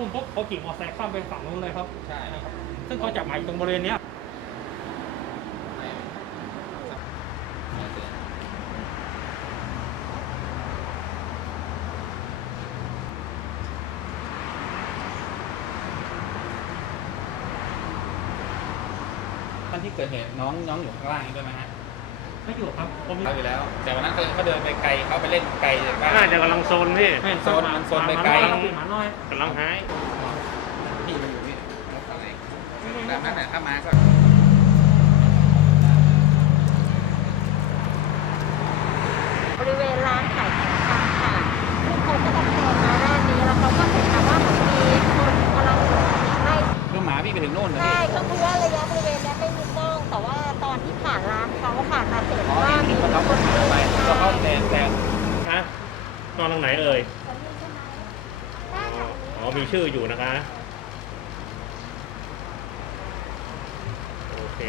อุ้มปุ๊บเขาขี่มอเตอร์ไซค์ข้ามไปฝั่งนู้นเลยครับ ใช่ครับ ซึ่งเขาจับหมายตรงบริเวณเนี้ย ตอนที่เกิดเหตุน้องอยู่ข้างล่างนี้ด้วยไหมฮะ ไม่อยู่ครับผม เขาอยู่แล้ว แต่วันนั้นเขาเดินไปไกลเขาไปเล่นไกลจากบ้าน น่าจะกำลังโซนพี่ โซนมันโซนไปไกล หมาน้อย กำลังหาย พี่มันอยู่นี่นกอะไรแบบนั้นแหละถ้ามาก็ บริเวณร้านขายของชำค่ะซึ่งเขาจะต้องเดินมาด้านนี้แล้วเขาก็เห็นนะว่าเหมือนมีคนกำลังไล่ คือหมาพี่ไปถึงโน่นเลย ใช่ก็คือว่าระยะบริเวณนี้ไม่มีกล้องแต่ว่าตอนที่ผ่านร้านเขาผ่านมาเสร็จ อ๋อ ว่า เห็น มี ว่าเขา คน ไปแล้วเขาแซง ฮะนอนตรงไหนเอ่ย ได้ค่ะ อ๋อมีชื่ออยู่นะคะโอเค